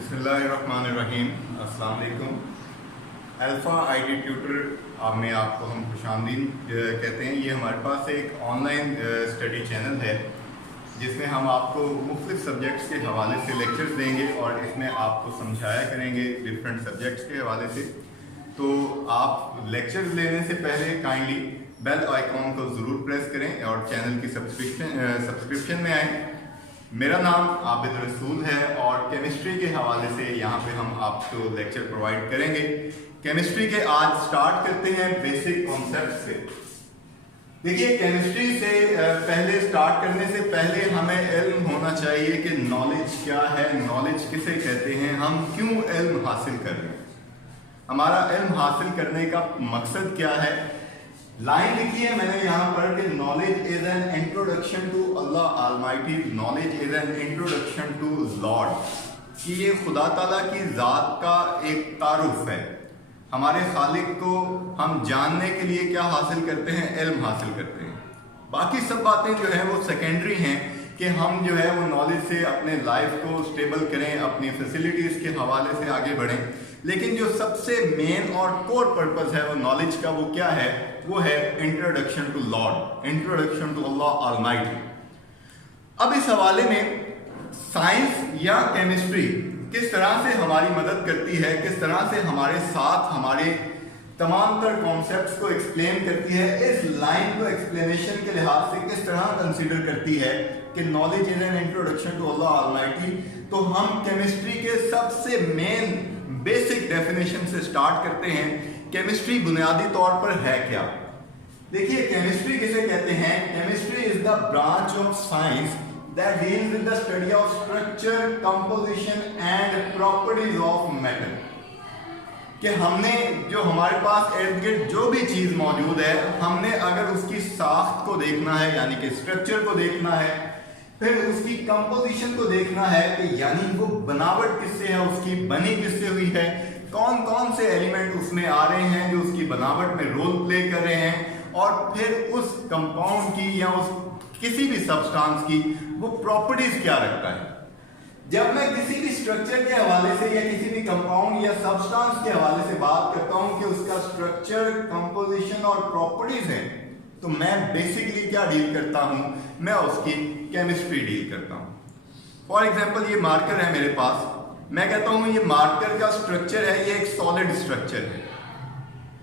बिस्मिल्लाहिर्रहमानिर्रहीम। अस्सलाम वालेकुम। अल्फ़ा आईडी ट्यूटर में आपको हम खुशामदीद कहते हैं। ये हमारे पास एक ऑनलाइन स्टडी चैनल है जिसमें हम आपको मुख्तलिफ सब्जेक्ट्स के हवाले से लेक्चर्स देंगे और इसमें आपको समझाया करेंगे डिफरेंट सब्जेक्ट्स के हवाले से। तो आप लेक्चर्स लेने से पहले काइंडली बेल आइकॉन को ज़रूर प्रेस करें और चैनल की सब्सक्रिप्शन में आएँ। मेरा नाम आबिद रसूल है और केमिस्ट्री के हवाले से यहाँ पे हम आपको लेक्चर प्रोवाइड करेंगे। केमिस्ट्री के आज स्टार्ट करते हैं बेसिक कॉन्सेप्ट से। देखिए, केमिस्ट्री से पहले स्टार्ट करने से पहले हमें इल्म होना चाहिए कि नॉलेज क्या है, नॉलेज किसे कहते हैं, हम क्यों इल्म हासिल कर रहे हैं, हमारा इल्म हासिल करने का मकसद क्या है। लाइन लिखी है मैंने यहाँ पर कि knowledge is an introduction to Allah almighty, knowledge is an introduction to Lord, कि ये खुदा ताला की ज़ात का एक तारुफ है। हमारे खालिक को हम जानने के लिए क्या हासिल करते हैं, इल्म हासिल करते हैं। बाकी सब बातें जो है वो सेकेंडरी हैं कि हम जो है वो नॉलेज से अपने लाइफ को स्टेबल करें, अपनी फैसिलिटीज़ के हवाले से आगे बढ़ें। लेकिन जो सबसे मेन और कोर पर्पस है वो नॉलेज का, वो क्या है, वो है introduction to Lord, introduction to Allah almighty. अब इस हवाले में साइंस या केमिस्ट्री किस तरह से हमारी मदद करती है, किस तरह से हमारे साथ हमारे तमाम तर कॉन्सेप्ट्स को एक्सप्लेन करती है, इस लाइन को एक्सप्लेनेशन के लिहाज से किस तरह कंसीडर करती है कि knowledge is an introduction to Allah almighty. तो हम केमिस्ट्री के सबसे मेन बेसिक डेफिनेशन से स्टार्ट करते हैं। केमिस्ट्री बुनियादी तौर पर है क्या। देखिए, केमिस्ट्री किसे कहते हैं। Chemistry is the branch of science that deals with the study of structure, composition and properties of matter. कि हमने जो हमारे पास इर्द गिर्द जो भी चीज मौजूद है, हमने अगर उसकी साख्त को देखना है यानी कि स्ट्रक्चर को देखना है, फिर उसकी कंपोजिशन को देखना है कि यानी वो बनावट किससे है, उसकी बनी किससे हुई है, कौन कौन से एलिमेंट उसमें आ रहे हैं जो उसकी बनावट में रोल प्ले कर रहे हैं, और फिर उस कंपाउंड की या उस किसी भी सब्सटेंस की वो प्रॉपर्टीज क्या रखता है। जब मैं किसी भी स्ट्रक्चर के हवाले से या किसी भी कंपाउंड या सब्सटेंस के हवाले से बात करता हूं कि उसका स्ट्रक्चर, कंपोजिशन और प्रॉपर्टीज है, तो मैं बेसिकली क्या डील करता हूं, मैं उसकी केमिस्ट्री डील करता हूं। फॉर एग्जांपल, ये मार्कर है मेरे पास, मैं कहता हूं ये मार्कर का स्ट्रक्चर है, ये एक सॉलिड स्ट्रक्चर है।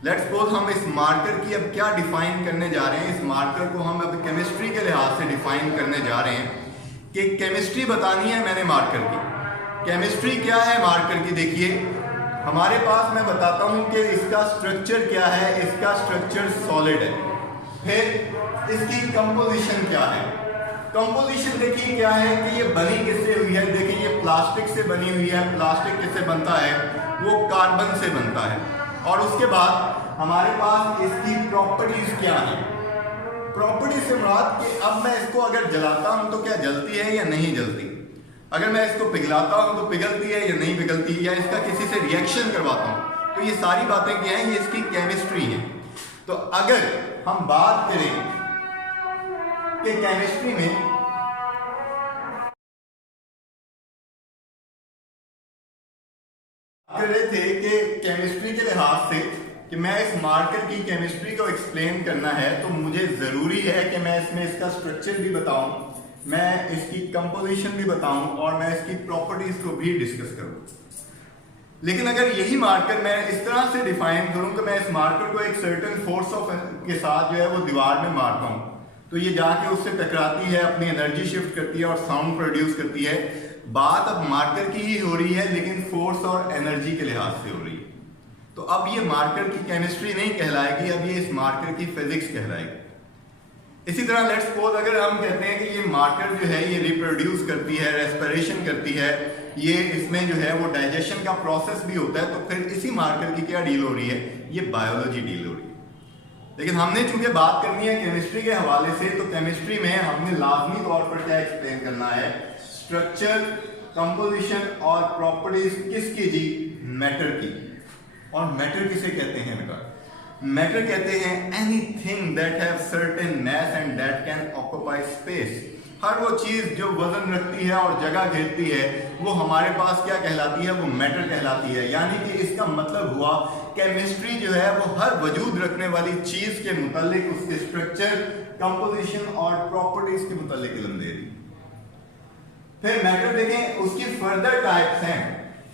लेट्स सपोज हम इस मार्कर की अब क्या डिफाइन करने जा रहे हैं, इस मार्कर को हम अब केमिस्ट्री के लिहाज से डिफाइन करने जा रहे हैं कि केमिस्ट्री बतानी है मैंने मार्कर की। केमिस्ट्री क्या है मार्कर की। देखिए, हमारे पास मैं बताता हूं कि इसका स्ट्रक्चर क्या है, इसका स्ट्रक्चर सॉलिड है। फिर इसकी कंपोजिशन क्या है। कंपोजिशन देखिए क्या है कि ये बनी किससे हुई है। देखिए, ये प्लास्टिक से बनी हुई है। प्लास्टिक किससे बनता है, वो कार्बन से बनता है। और उसके बाद हमारे पास इसकी प्रॉपर्टीज क्या है। प्रॉपर्टी से मुराद कि अब मैं इसको अगर जलाता हूं तो क्या जलती है या नहीं जलती, अगर मैं इसको पिघलाता हूं तो पिघलती है या नहीं पिघलती, या इसका किसी से रिएक्शन करवाता हूं, तो ये सारी बातें क्या हैं, ये इसकी केमिस्ट्री है। तो अगर हम बात करें कि केमिस्ट्री में कर रहे थे कि केमिस्ट्री के लिहाज से कि मैं इस मार्कर की केमिस्ट्री को एक्सप्लेन करना है, तो मुझे ज़रूरी है कि मैं इसमें इसका स्ट्रक्चर भी बताऊं, मैं इसकी कंपोजिशन भी बताऊं और मैं इसकी प्रॉपर्टीज को भी डिस्कस करूं। लेकिन अगर यही मार्कर मैं इस तरह से डिफाइन करूं कि मैं इस मार्कर को एक सर्टेन फोर्स ऑफ के साथ जो है वो दीवार में मारता हूं, तो ये जाके उससे टकराती है, अपनी एनर्जी शिफ्ट करती है और साउंड प्रोड्यूस करती है। बात अब मार्कर की ही हो रही है, लेकिन फोर्स और एनर्जी के लिहाज से हो रही है। तो अब ये मार्कर की केमिस्ट्री नहीं कहलाएगी, अब ये इस मार्कर की फिजिक्स कहलाएगी। इसी तरह लेट्स सपोज अगर हम कहते हैं कि ये मार्कर जो है ये रिप्रोड्यूस करती है, रेस्पिरेशन करती है, ये इसमें जो है वो डाइजेशन का प्रोसेस भी होता है, तो फिर इसी मार्कर की क्या डील हो रही है, ये बायोलॉजी डील हो रही है। लेकिन हमने चूंकि बात करनी है केमिस्ट्री के हवाले से, तो केमिस्ट्री में हमने लाजमी तौर पर क्या एक्सप्लेन करना है, स्ट्रक्चर, कंपोजिशन और प्रॉपर्टीज किसकी जी, मैटर की। और मैटर किसे कहते हैं बेटा, मैटर कहते हैं anything that have certain mass and that can occupy space. हर वो चीज जो वजन रखती है और जगह घेरती है वो हमारे पास क्या कहलाती है, वो मैटर कहलाती है। यानी कि इसका मतलब हुआ केमिस्ट्री जो है वो हर वजूद रखने वाली चीज के मुतालिक, उसके स्ट्रक्चर, कंपोजिशन और प्रॉपर्टीज के मुतालिक इल्म दे रही। फिर मैटर देखें, उसकी फर्दर टाइप्स हैं।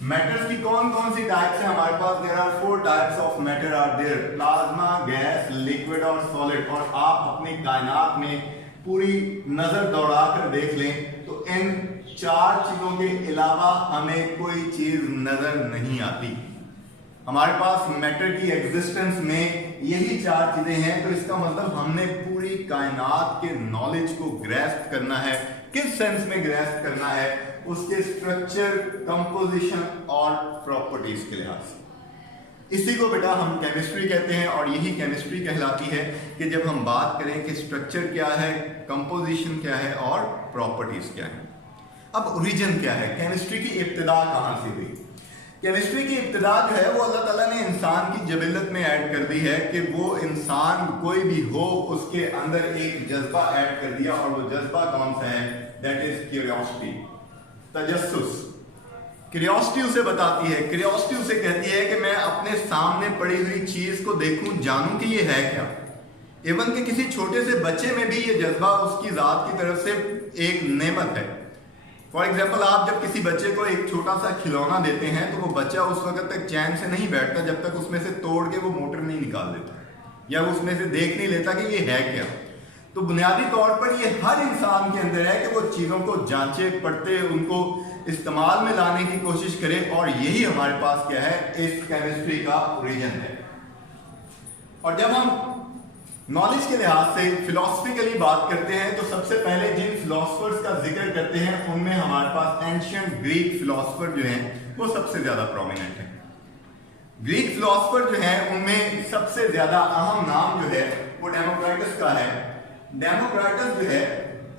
मैटर्स की कौन कौन सी टाइप्स हैं हमारे पास? There are 4 types of matter are there, plasma, gas, liquid और सॉलिड। और आप अपनी कायनात में पूरी नजर दौड़ा कर देख लें तो इन 4 चीजों के अलावा हमें कोई चीज नजर नहीं आती। हमारे पास मैटर की एग्जिस्टेंस में यही 4 चीजें हैं। तो इसका मतलब हमने पूरी कायनात के नॉलेज को ग्रैस्प करना है। किस सेंस में ग्रैस्प करना है? उसके स्ट्रक्चर, कंपोजिशन और प्रॉपर्टीज के लिहाज से। इसी को बेटा हम केमिस्ट्री कहते हैं और यही केमिस्ट्री कहलाती है कि जब हम बात करें कि स्ट्रक्चर क्या है, कंपोजिशन क्या है और प्रॉपर्टीज क्या है। अब ओरिजिन क्या है? केमिस्ट्री की इब्तिदा कहां से हुई? केमिस्ट्री की इब्तिदा जो है वो अल्लाह ताला ने इंसान की जबिलत में ऐड कर दी है कि वो इंसान कोई भी हो उसके अंदर एक जज्बा ऐड कर दिया। और वो जज्बा कौन सा है? दैट इज क्यूरियोसिटी, तजस्सुस। क्यूरियोसिटी उसे बताती है, क्यूरियोसिटी उसे कहती है कि मैं अपने सामने पड़ी हुई चीज को देखूं, जानूं कि ये है क्या। इवन कि किसी छोटे से बच्चे में भी ये जज्बा उसकी जात की तरफ से एक नेमत है। फॉर एग्जाम्पल, आप जब किसी बच्चे को एक छोटा सा खिलौना देते हैं तो वो बच्चा उस वक्त तक चैन से नहीं बैठता जब तक उसमें से तोड़ के वो मोटर नहीं निकाल देता या उसमें से देख नहीं लेता कि ये है क्या। तो बुनियादी तौर पर ये हर इंसान के अंदर है कि वो चीज़ों को जांचे, पढ़ते, उनको इस्तेमाल में लाने की कोशिश करे। और यही हमारे पास क्या है? इस केमिस्ट्री का ओरिजिन है। और जब हम नॉलेज के लिहाज से फिलोसफिकली बात करते हैं तो सबसे पहले जिन फिलोसफर्स का जिक्र करते हैं उनमें हमारे पास एंशिएंट ग्रीक फिलोसफर जो हैं वो सबसे ज्यादा प्रोमिनेंट है। ग्रीक फिलोसफर जो हैं उनमें सबसे ज्यादा अहम नाम जो है वो डेमोक्राटस का है। डेमोक्राटस जो है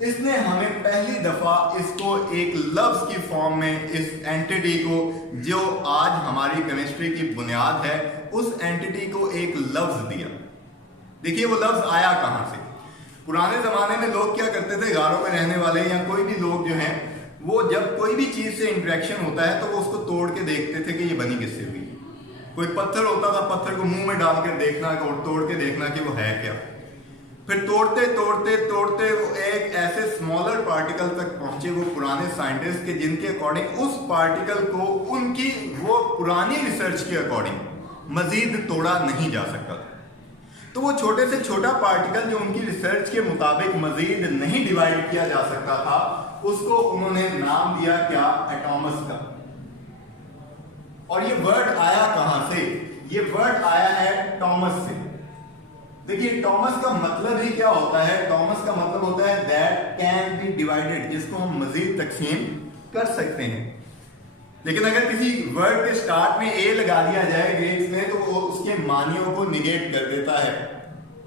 इसने हमें पहली दफा इसको एक लफ्ज की फॉर्म में, इस एंटिटी को जो आज हमारी केमिस्ट्री की बुनियाद है, उस एंटिटी को एक लफ्ज दिया। देखिए वो लफ्ज आया कहां से? पुराने जमाने में लोग क्या करते थे, गारों में रहने वाले या कोई भी लोग जो हैं वो जब कोई भी चीज से इंटरेक्शन होता है तो वो उसको तोड़ के देखते थे कि ये बनी किससे हुई। कोई पत्थर होता था, पत्थर को मुंह में डालकर देखना और तोड़ के देखना कि वो है क्या। फिर तोड़ते तोड़ते तोड़ते वो एक ऐसे स्मॉलर पार्टिकल तक पहुंचे वो पुराने साइंटिस्ट के, जिनके अकॉर्डिंग उस पार्टिकल को उनकी वो पुरानी रिसर्च के अकॉर्डिंग मजीद तोड़ा नहीं जा सकता। तो वो छोटे से छोटा पार्टिकल जो उनकी रिसर्च के मुताबिक मजीद नहीं डिवाइड किया जा सकता था, उसको उन्होंने नाम दिया क्या? एटॉमस का। और ये वर्ड आया कहां से? ये वर्ड आया है टॉमस से। देखिए टॉमस का मतलब ही क्या होता है? टॉमस का मतलब होता है दैट कैन बी डिवाइडेड, जिसको हम मजीद तकसीम कर सकते हैं। लेकिन अगर किसी वर्ड के स्टार्ट में ए लगा दिया जाए ग्रीक्स में तो वो उसके मानियों को निगेट कर देता है,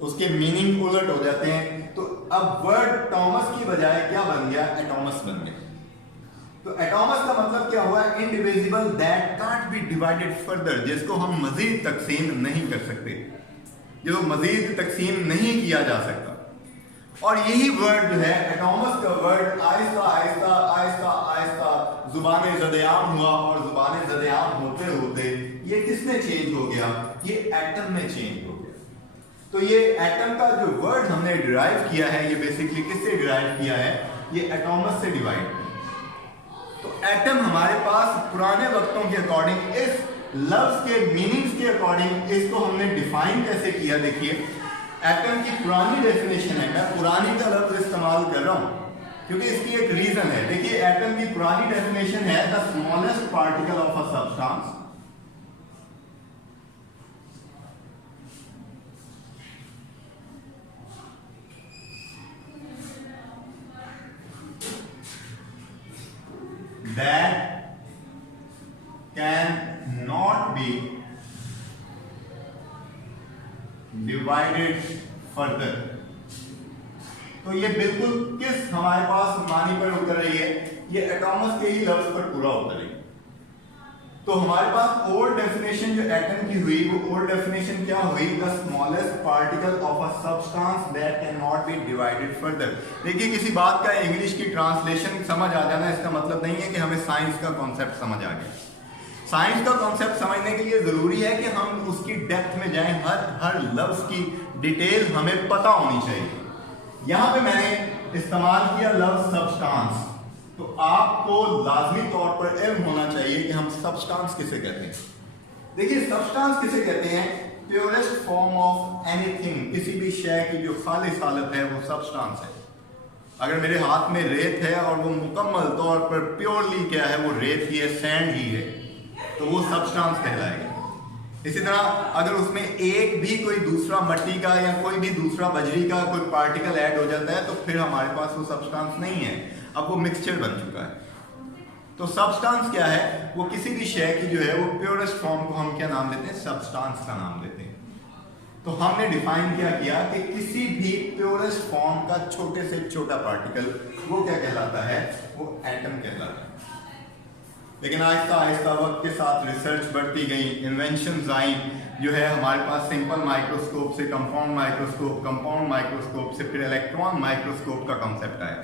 उसके मीनिंग उलट हो जाते हैं। तो अब वर्ड टॉमस की बजाय क्या बन गया? एटॉमस बन गया। तो एटॉमस का मतलब क्या हुआ? Indivisible that can't be divided further, जिसको हम मजीद तकसीम नहीं कर सकते, जो मजीद तकसीम नहीं किया जा सकता। और यही वर्ड जो है एटॉमस का वर्ड आहिस्ता आहिस्ता आहिस्ता आहिस्ता जुबान ज़द-ए-आम हुआ और जुबान ज़द-ए-आम होते होते ये किसने चेंज हो गया? ये एटम में चेंज हो गया। तो ये एटम का जो वर्ड हमने डिराइव किया है, ये बेसिकली किससे डिराइव किया है? ये एटॉमस से डिवाइड किया। तो एटम हमारे पास पुराने वक्तों के अकॉर्डिंग, इस लफ्ज के मीनिंग्स के अकॉर्डिंग इसको हमने डिफाइन कैसे किया? देखिए एटम की पुरानी डेफिनेशन है, मैं पुरानी का लफ्ज इस्तेमाल कर रहा हूं क्योंकि इसकी एक रीजन है। देखिए एटम की पुरानी डेफिनेशन है the smallest particle of a substance that can not be divided further। तो ये बिल्कुल किस हमारे पास मानी पर उतर रही है? ये एटॉमस के ही लफ्ज पर पूरा उतर रही है। तो हमारे पास ओल्ड डेफिनेशन जो एटम की हुई, वो ओल्ड डेफिनेशन क्या हुई? The smallest particle of a substance that can not be divided further. देखिए, किसी बात का इंग्लिश की ट्रांसलेशन समझ आ जाना इसका मतलब नहीं है कि हमें साइंस का कॉन्सेप्ट समझ आ गया। साइंस का कॉन्सेप्ट समझने के लिए जरूरी है कि हम उसकी डेप्थ में जाएं, हर लफ्ज की डिटेल हमें पता होनी चाहिए। यहां पे मैंने इस्तेमाल किया लफ्ज सब्सटेंस, तो आपको लाजमी तौर पर इल्म होना चाहिए कि हम सब्सटेंस किसे कहते हैं। देखिए, सब्सटेंस किसे कहते हैं? प्योरेस्ट फॉर्म ऑफ एनीथिंग, किसी भी शय की जो खालिस हालत है वो सब्सटेंस है। अगर मेरे हाथ में रेत है और वो मुकम्मल तौर पर प्योरली क्या है, वो रेत ही है, सैंड ही है, तो वो सब्सटेंस कहलाएगा। इसी तरह अगर उसमें एक भी कोई दूसरा मट्टी का या कोई भी दूसरा बजरी का कोई पार्टिकल ऐड हो जाता है तो फिर हमारे पास वो सब्सटेंस नहीं है, अब वो मिक्सचर बन चुका है। तो सब्सटेंस क्या है? वो किसी भी शय की जो है वो प्योरेस्ट फॉर्म को हम क्या नाम देते हैं? सब्सटेंस का नाम देते हैं। तो हमने डिफाइन क्या किया कि किसी भी प्योरेस्ट फॉर्म का छोटे से छोटा पार्टिकल वो क्या कहलाता है? वो एटम कहलाता है। लेकिन आहिस्ता आहिस्ता वक्त के साथ रिसर्च बढ़ती गई, इन्वेंशंस आई, जो है हमारे पास सिंपल माइक्रोस्कोप से कंपाउंड माइक्रोस्कोप, कंपाउंड माइक्रोस्कोप से फिर इलेक्ट्रॉन माइक्रोस्कोप का कंसेप्ट आया,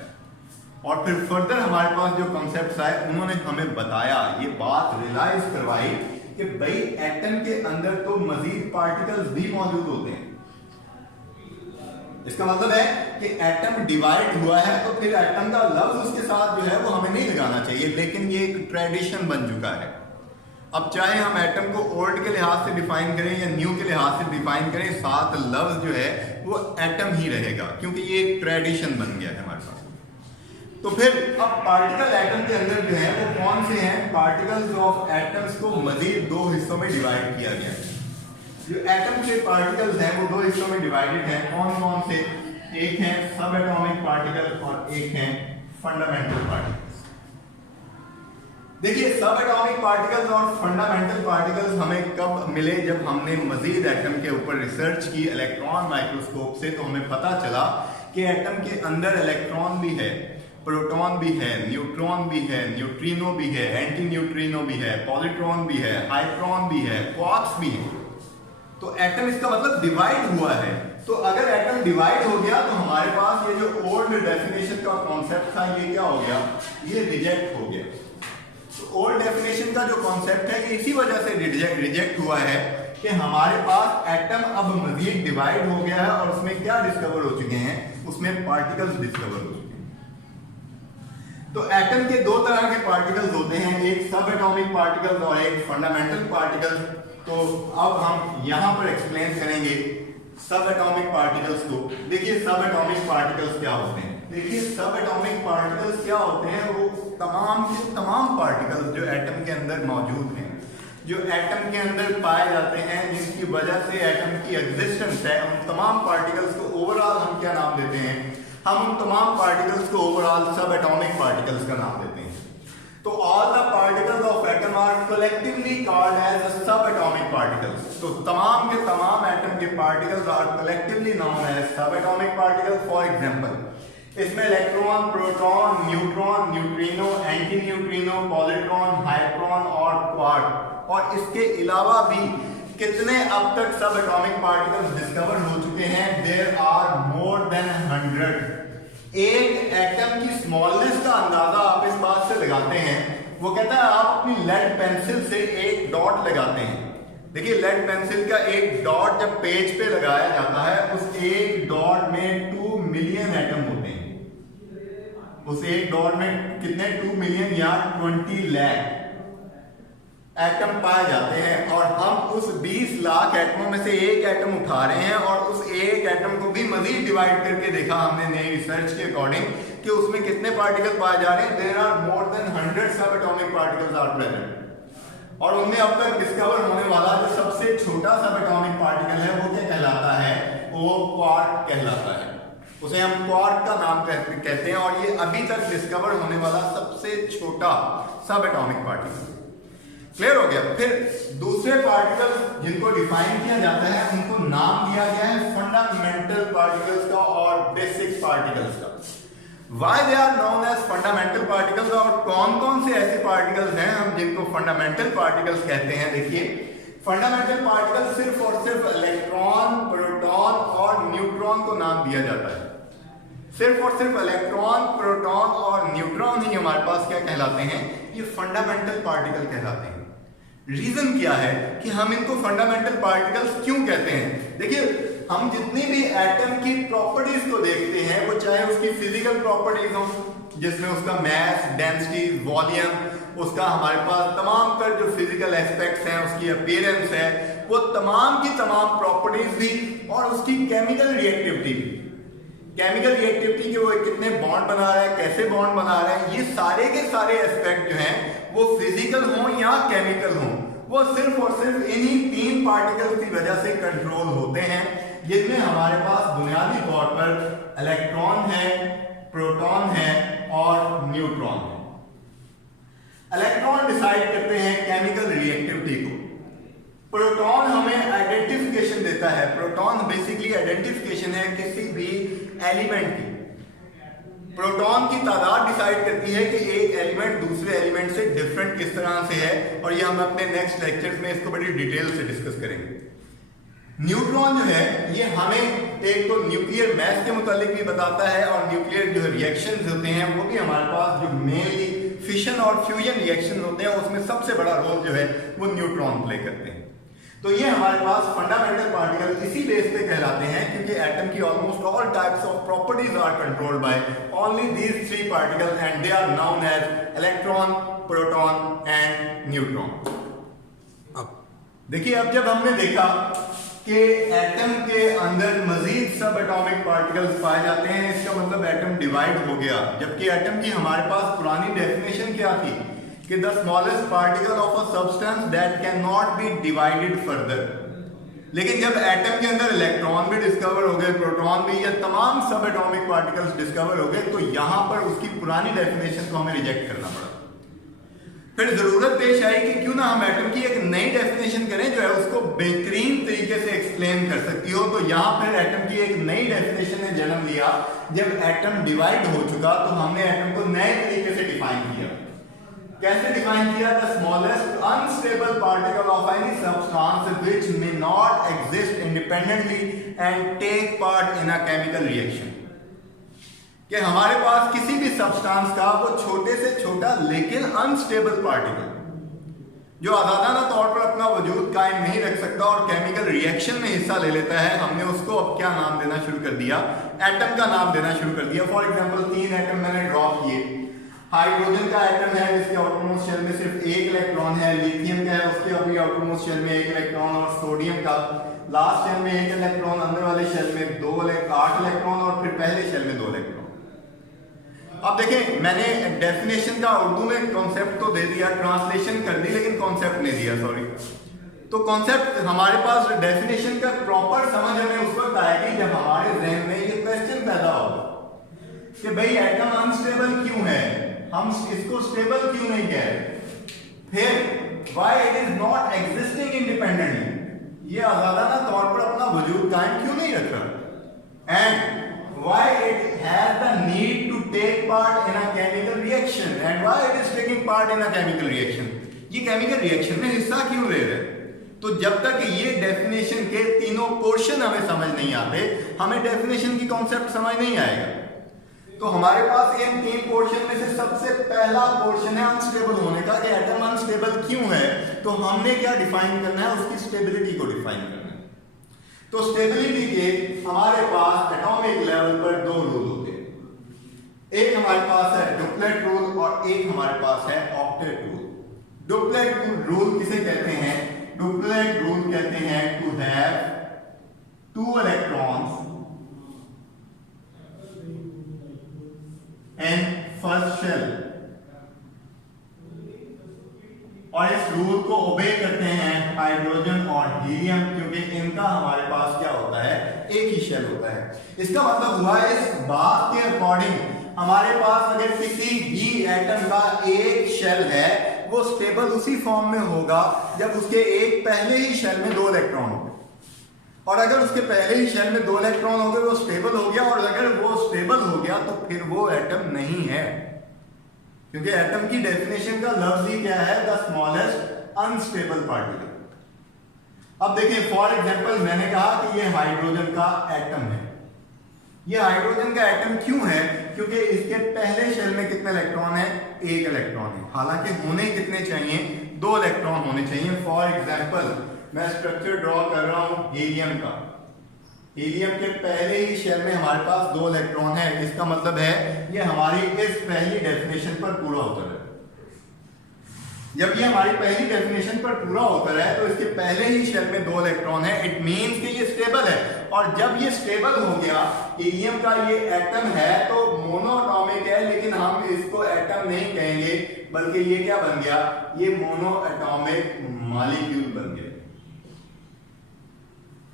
और फिर फर्दर हमारे पास जो कंसेप्ट्स आए उन्होंने हमें बताया, ये बात रियलाइज करवाई कि भाई एटम के अंदर तो मजीद पार्टिकल्स भी मौजूद होते हैं। इसका मतलब है कि एटम डिवाइड हुआ है तो फिर एटम का लफ्ज उसके साथ जो है वो हमें नहीं लगाना चाहिए, लेकिन ये एक ट्रेडिशन बन चुका है। अब चाहे हम एटम को ओल्ड के लिहाज से डिफाइन करें या न्यू के लिहाज से डिफाइन करें, साथ लफ्ज जो है वो एटम ही रहेगा, क्योंकि ये एक ट्रेडिशन बन गया है हमारे पास। तो फिर अब पार्टिकल एटम के अंदर जो है वो कौन से हैं? पार्टिकल्स ऑफ एटम्स को मजीद दो हिस्सों में डिवाइड किया गया है। जो एटम के पार्टिकल्स हैं वो दो हिस्सों में डिवाइडेड हैं। कौन कौन से? एक है सब एटॉमिक पार्टिकल और एक है फंडामेंटल पार्टिकल्स। देखिए, सब एटॉमिक पार्टिकल्स और फंडामेंटल पार्टिकल्स हमें कब मिले? जब हमने मजीद एटम के ऊपर रिसर्च की इलेक्ट्रॉन माइक्रोस्कोप से, तो हमें पता चला कि एटम के अंदर इलेक्ट्रॉन भी है, प्रोटॉन भी है, न्यूट्रॉन भी है, न्यूट्रिनो भी है, एंटी न्यूट्रिनो भी है, पॉजिट्रॉन भी है, हाइड्रॉन भी है, क्वार्क्स भी है। तो एटम इसका मतलब डिवाइड हुआ है। तो अगर एटम डिवाइड हो गया तो हमारे पास ये जो ओल्ड डेफिनेशन का कॉन्सेप्ट था ये क्या हो गया? ये रिजेक्ट हो गया। तो ओल्ड डेफिनेशन का जो कॉन्सेप्ट है ये इसी वजह से रिजेक्ट हुआ है कि हमारे पास एटम अब मजीद डिवाइड हो गया है और उसमें क्या डिस्कवर हो चुके हैं? उसमें पार्टिकल्स डिस्कवर हो चुके हैं। तो एटम के दो तरह के पार्टिकल्स होते हैं, एक सब एटॉमिक पार्टिकल्स और एक फंडामेंटल पार्टिकल्स। तो अब हम यहां पर एक्सप्लेन करेंगे सब एटॉमिक पार्टिकल्स को। देखिए, सब एटॉमिक पार्टिकल्स क्या होते हैं? देखिए, सब एटॉमिक पार्टिकल्स क्या होते हैं? वो तमाम के तमाम पार्टिकल्स जो एटम के अंदर मौजूद हैं, जो एटम के अंदर पाए जाते हैं, जिनकी वजह से एटम की एग्जिस्टेंस है, उन तमाम पार्टिकल्स को ओवरऑल हम क्या नाम देते हैं? हम उन तमाम पार्टिकल्स को ओवरऑल सब एटॉमिक पार्टिकल्स का नाम देते हैं। तो all the particles of atom are collectively called as sub atomic particles. तो तमाम के तमाम एटम के particles are collectively known as sub atomic particles. For example, इसमें electron, proton, neutron, neutrino, anti neutrino, positron, hadron और quark, और इसके अलावा भी कितने अब तक सब एटॉमिक पार्टिकल्स डिस्कवर हो चुके हैं? There are more than 100। एक एटम की स्मॉलनेस का अंदाजा आप इस बात से लगाते हैं, वो कहता है आप अपनी लेड पेंसिल से एक डॉट लगाते हैं। देखिए, लेड पेंसिल का एक डॉट जब पेज पे लगाया जाता है, उस एक डॉट में 2 मिलियन एटम होते हैं। उस एक डॉट में कितने? 2 मिलियन या 20 लाख एटम पाए जाते हैं, और हम उस 20 लाख एटमों में से एक एटम उठा रहे हैं और उस एक एटम को भी मजीद डिवाइड करके देखा हमने नई रिसर्च के अकॉर्डिंग कि उसमें कितने पार्टिकल पाए जा रहे हैं। देयर आर मोर देन 100 सब एटॉमिक पार्टिकल्स आर प्रेजेंट। और उनमें अब तक डिस्कवर होने वाला जो सबसे छोटा सब एटॉमिक पार्टिकल है वो क्या कहलाता है? वो क्वार्क कहलाता है। उसे हम क्वार्क का नाम कहते हैं, और ये अभी तक डिस्कवर होने वाला सबसे छोटा सब एटॉमिक पार्टिकल। क्लियर हो गया? फिर दूसरे पार्टिकल्स जिनको डिफाइन किया जाता है उनको नाम दिया गया है फंडामेंटल पार्टिकल्स का और बेसिक पार्टिकल्स का। Why they are known as fundamental particles, और कौन कौन से ऐसे पार्टिकल्स हैं हम जिनको फंडामेंटल पार्टिकल्स कहते हैं। देखिए, फंडामेंटल पार्टिकल सिर्फ और सिर्फ इलेक्ट्रॉन, प्रोटॉन और न्यूट्रॉन को नाम दिया जाता है। सिर्फ और सिर्फ इलेक्ट्रॉन, प्रोटॉन और न्यूट्रॉन ही हमारे पास क्या कहलाते हैं, ये फंडामेंटल पार्टिकल कहलाते हैं। रीजन क्या है कि हम इनको फंडामेंटल पार्टिकल्स क्यों कहते हैं। देखिए, हम जितनी भी एटम की प्रॉपर्टीज को देखते हैं, वो चाहे उसकी फिजिकल प्रॉपर्टीज हो, जिसमें उसका मास, डेंसिटी, वॉल्यूम, उसका हमारे पास तमाम तर जो फिजिकल एस्पेक्ट्स हैं, उसकी अपीयरेंस है, वो तमाम की तमाम प्रॉपर्टीज भी, और उसकी केमिकल रिएक्टिविटी भी, केमिकल रिएक्टिविटी के वो कितने बॉन्ड बना रहा है, कैसे बॉन्ड बना रहा है, ये सारे के सारे एस्पेक्ट जो हैं वो फिजिकल हो या केमिकल हो, वो सिर्फ और सिर्फ इन्हीं 3 पार्टिकल्स की वजह से कंट्रोल होते हैं, जिनमें हमारे पास बुनियादी तौर पर इलेक्ट्रॉन है, प्रोटॉन है और न्यूट्रॉन है। इलेक्ट्रॉन डिसाइड करते हैं केमिकल रिएक्टिविटी को। प्रोटॉन हमें आइडेंटिफिकेशन देता है। प्रोटॉन बेसिकली आइडेंटिफिकेशन है किसी भी एलिमेंट की। प्रोटॉन की तादाद डिसाइड करती है कि एक एलिमेंट दूसरे एलिमेंट से डिफरेंट किस तरह से है, और ये हम अपने नेक्स्ट लेक्चर्स में इसको बड़ी डिटेल से डिस्कस करेंगे। न्यूट्रॉन जो है ये हमें एक तो न्यूक्लियर मैस के मुतालिक भी बताता है, और न्यूक्लियर जो रिएक्शंस होते हैं वो भी हमारे पास जो मेनली फिशन और फ्यूजन रिएक्शन होते हैं उसमें सबसे बड़ा रोल जो है वो न्यूट्रॉन प्ले करते हैं। तो ये हमारे पास फंडामेंटल पार्टिकल इसी बेस पे कहलाते हैं, क्योंकि एटम की almost all types of properties are controlled by only these 3 particles and they are known as electron, proton and neutron. अब देखिए, अब जब हमने देखा कि एटम के अंदर मजीद सब एटॉमिक पार्टिकल्स पाए जाते हैं, इसका मतलब एटम डिवाइड हो गया, जबकि एटम की हमारे पास पुरानी डेफिनेशन क्या थी कि the smallest particle of a substance that can not be divided further. लेकिन जब एटम के अंदर इलेक्ट्रॉन भी डिस्कवर हो गए, प्रोटॉन भी, या तमाम सब एटॉमिक पार्टिकल्स डिस्कवर हो गए, तो यहां पर उसकी पुरानी डेफिनेशन को हमें रिजेक्ट करना पड़ा। फिर जरूरत पेश आई कि क्यों ना हम एटम की एक नई डेफिनेशन करें जो है उसको बेहतरीन तरीके से एक्सप्लेन कर सकती हो। तो यहां पर एटम की एक नई डेफिनेशन ने जन्म लिया। जब एटम डिवाइड हो चुका तो हमने एटम को नए तरीके से डिफाइन किया। कैसे डिफाइन किया? The smallest unstable particle of any substance which may not exist independently and take part in a chemical reaction. कि हमारे पास किसी भी सब्सटेंस का वो छोटे से छोटा लेकिन अनस्टेबल पार्टिकल जो आजादाना तौर पर अपना वजूद कायम नहीं रख सकता और केमिकल रिएक्शन में हिस्सा ले लेता है, हमने उसको अब क्या नाम देना शुरू कर दिया? एटम का नाम देना शुरू कर दिया। फॉर एग्जांपल 3 एटम मैंने ड्रॉ किए। हाइड्रोजन का एटम है जिसके आउटरमोस्ट शेल में सिर्फ 1 इलेक्ट्रॉन है, लिथियम का है उसके अभी आउटरमोस्ट शेल में 1 इलेक्ट्रॉन, और सोडियम का लास्ट शेल में 1 इलेक्ट्रॉन, अंदर वाले शेल में 8 इलेक्ट्रॉन, और फिर पहले शेल में 2 इलेक्ट्रॉन। अब देखें, मैंने डेफिनेशन का उर्दू में कॉन्सेप्ट तो दे दिया, ट्रांसलेशन कर दी, लेकिन कॉन्सेप्ट नहीं दिया, सॉरी। तो कॉन्सेप्ट हमारे पास डेफिनेशन का प्रॉपर समझ हमें उस वक्त आएगी जब हमारे जहन में ये क्वेश्चन पैदा होगा कि भाई एटम अनस्टेबल क्यों है, हम इसको स्टेबल क्यों नहीं कह रहे, फिर why it is not existing independently, ये आजादाना तौर पर अपना वजूद कायम क्यों नहीं रख रहा, and why it has the need to take part in a chemical reaction and why it is taking part in a chemical reaction, ये केमिकल रिएक्शन में हिस्सा क्यों ले रहे हैं। तो जब तक ये डेफिनेशन के तीनों पोर्शन हमें समझ नहीं आते, हमें डेफिनेशन की कॉन्सेप्ट समझ नहीं आएगा। तो हमारे पास इन 3 पोर्शन में से सबसे पहला पोर्शन है अनस्टेबल होने का, कि एटम अनस्टेबल क्यों है। तो हमने क्या डिफाइन करना है? उसकी स्टेबिलिटी को डिफाइन करना है। तो स्टेबिलिटी के हमारे पास एटॉमिक लेवल पर 2 रूल होते हैं। एक हमारे पास है डुप्लेट रूल और एक हमारे पास है ऑक्टेट रूल। डुप्लेट रूल किसे कहते हैं? डुप्लेट रूल कहते हैं to have 2 electrons in first shell, और इस रूल को ओबे करते हैं हाइड्रोजन और हीलियम, क्योंकि इनका हमारे पास क्या होता है? एक ही शेल होता है। इसका मतलब हुआ इस बात के अकॉर्डिंग हमारे पास अगर किसी भी एटम का एक शेल है वो स्टेबल उसी फॉर्म में होगा जब उसके एक पहले ही शेल में 2 इलेक्ट्रॉन होंगे। और अगर उसके पहले ही शेल में 2 इलेक्ट्रॉन हो गए, वो स्टेबल हो गया, और अगर वो स्टेबल हो गया तो फिर वो एटम नहीं है, क्योंकि एटम की डेफिनेशन का लफ्ज ही क्या है, द स्मॉलेस्ट अनस्टेबल पार्टिकल। अब देखिए फॉर एग्जांपल मैंने कहा कि ये हाइड्रोजन का एटम है। ये हाइड्रोजन का एटम क्यों है? क्योंकि इसके पहले शेल में कितने इलेक्ट्रॉन है? 1 इलेक्ट्रॉन है। हालांकि होने कितने चाहिए? 2 इलेक्ट्रॉन होने चाहिए। फॉर एग्जांपल मैं स्ट्रक्चर ड्रॉ कर रहा हूं हीलियम का। हीलियम के पहले ही शेल में हमारे पास 2 इलेक्ट्रॉन है। इसका मतलब है ये हमारी इस पहली डेफिनेशन पर पूरा उतर है। जब ये हमारी पहली डेफिनेशन पर पूरा होता है तो इसके पहले ही शेल में 2 इलेक्ट्रॉन है, इट मींस कि ये स्टेबल है। और जब ये स्टेबल हो गया, हीलियम का ये एटम है तो मोनोएटॉमिक है, लेकिन हम इसको एटम नहीं कहेंगे, बल्कि ये क्या बन गया? ये मोनोएटॉमिक मॉलिक्यूल बन गया।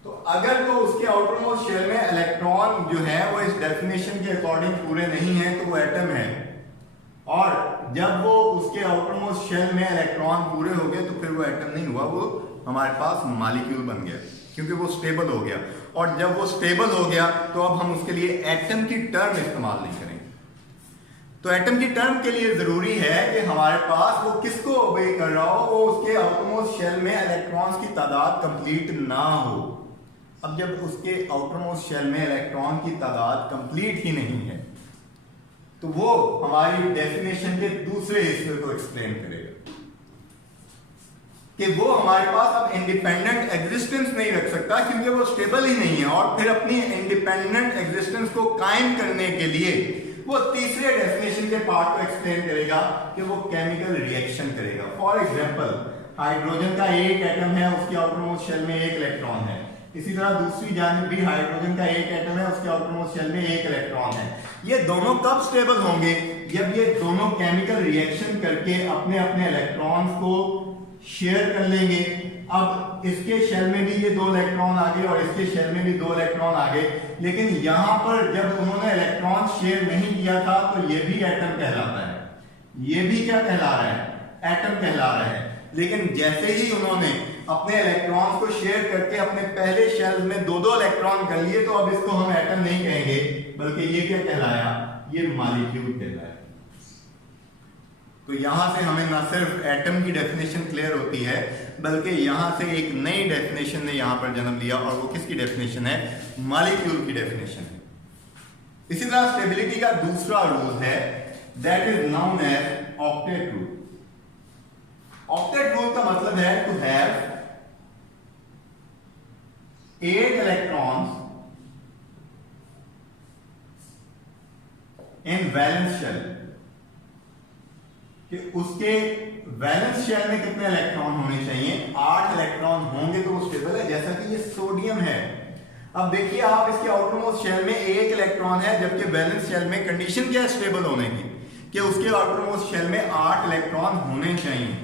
तो अगर तो उसके आउटर मोस्ट शेल में इलेक्ट्रॉन जो है वो इस डेफिनेशन के अकॉर्डिंग पूरे नहीं है तो वो एटम है, और जब वो उसके आउटर मोस्ट शेल में इलेक्ट्रॉन पूरे हो गए तो फिर वो एटम नहीं हुआ, वो हमारे पास मॉलिक्यूल बन गया, क्योंकि वो स्टेबल हो गया। और जब वो स्टेबल हो गया तो अब हम उसके लिए एटम की टर्म इस्तेमाल नहीं करेंगे। तो एटम की टर्म के लिए जरूरी है कि हमारे पास वो किसको ओबे कर रहा हो, वो उसके आउटर मोस्ट शेल में इलेक्ट्रॉन्स की तादाद कंप्लीट ना हो। अब जब उसके आउटर मोस्ट शेल में इलेक्ट्रॉन की तादाद कंप्लीट ही नहीं है तो वो हमारी डेफिनेशन के दूसरे हिस्से को एक्सप्लेन करेगा कि वो हमारे पास अब इंडिपेंडेंट एग्जिस्टेंस नहीं रख सकता, क्योंकि वो स्टेबल ही नहीं है। और फिर अपनी इंडिपेंडेंट एग्जिस्टेंस को कायम करने के लिए वो तीसरे डेफिनेशन के पार्ट को एक्सप्लेन करेगा कि वो केमिकल रिएक्शन करेगा। फॉर एग्जांपल हाइड्रोजन का एक एटम है, उसके आउटर मोस्ट शेल में 1 इलेक्ट्रॉन है। इसी तरह दूसरी जानिब भी हाइड्रोजन का एक एटम है, उसके आउटर मोस्ट शेल में 1 इलेक्ट्रॉन है। ये दोनों कब स्टेबल होंगे? जब ये दोनों केमिकल रिएक्शन करके अपने अपने इलेक्ट्रॉन्स को शेयर कर लेंगे। अब इसके शेल में भी ये 2 इलेक्ट्रॉन आ गए और इसके शेल में भी 2 इलेक्ट्रॉन आ गए, लेकिन यहां पर जब उन्होंने इलेक्ट्रॉन शेयर नहीं किया था तो ये भी एटम कहलाता है, ये भी क्या कहला रहा है? एटम कहला रहा है। लेकिन जैसे ही उन्होंने अपने इलेक्ट्रॉन्स को शेयर करके अपने पहले शेल में 2-2 इलेक्ट्रॉन कर लिए तो अब इसको हम एटम नहीं कहेंगे, बल्कि ये क्या कहलाया? ये मॉलिक्यूल कहलाया। तो यहां से हमें ना सिर्फ एटम की डेफिनेशन क्लियर होती है, बल्कि यहां से एक नई डेफिनेशन ने यहां पर जन्म लिया, और वो किसकी डेफिनेशन है? मॉलिक्यूल की डेफिनेशन है। इसी तरह स्टेबिलिटी का दूसरा रूल है, that is known as octet rule. Octet rule का मतलब है to have 8 electrons in valence shell, कि उसके वैलेंस शेल में कितने इलेक्ट्रॉन होने चाहिए? 8 इलेक्ट्रॉन होंगे तो वो स्टेबल है, जैसा कि ये सोडियम है। अब देखिए आप, इसके आउटर मोस्ट शेल में 1 इलेक्ट्रॉन है, जबकि वैलेंस शेल में कंडीशन क्या है स्टेबल होने की? कि उसके आउटर मोस्ट शेल में 8 इलेक्ट्रॉन होने चाहिए।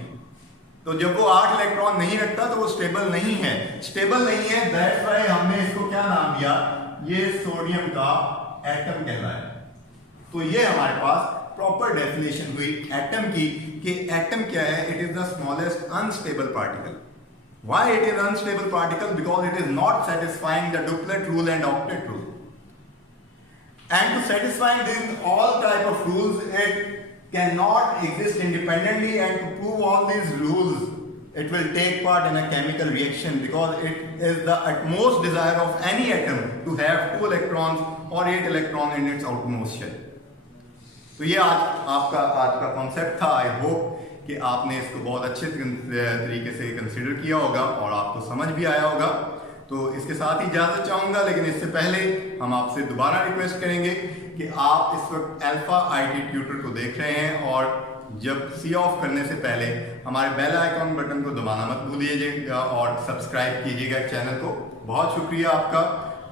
तो जब वो 8 इलेक्ट्रॉन नहीं रखता तो वो स्टेबल नहीं है। स्टेबल नहीं है, दैट्स व्हाई हमने इसको क्या नाम दिया? ये सोडियम का एटम कहलाया। तो ये हमारे पास प्रॉपर डेफिनेशन हुई एटम की, कि एटम क्या है? It is the smallest unstable particle. Why it is unstable particle? Because it is not satisfying the duplet rule and octet rule. And to satisfy these all type of rules, it cannot exist independently, and to prove all these rules, it will take part in a chemical reaction, because it is the utmost desire of any atom to have 2 electrons or 8 electrons in its outermost shell. तो ये आज का concept था। I hope कि आपने इसको बहुत अच्छे तरीके से कंसिडर किया होगा और आपको समझ भी आया होगा। तो इसके साथ ही इजाज़त चाहूँगा, लेकिन इससे पहले हम आपसे दोबारा रिक्वेस्ट करेंगे कि आप इस वक्त अल्फा आईटी ट्यूटर को देख रहे हैं, और जब सी ऑफ करने से पहले हमारे बेल आइकॉन बटन को दबाना मत भूलिएगा और सब्सक्राइब कीजिएगा चैनल को। बहुत शुक्रिया आपका।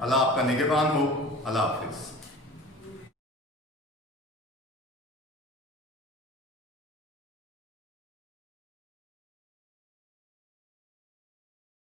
अल्लाह आपका निगहबान हो। अल्लाह हाफिज़।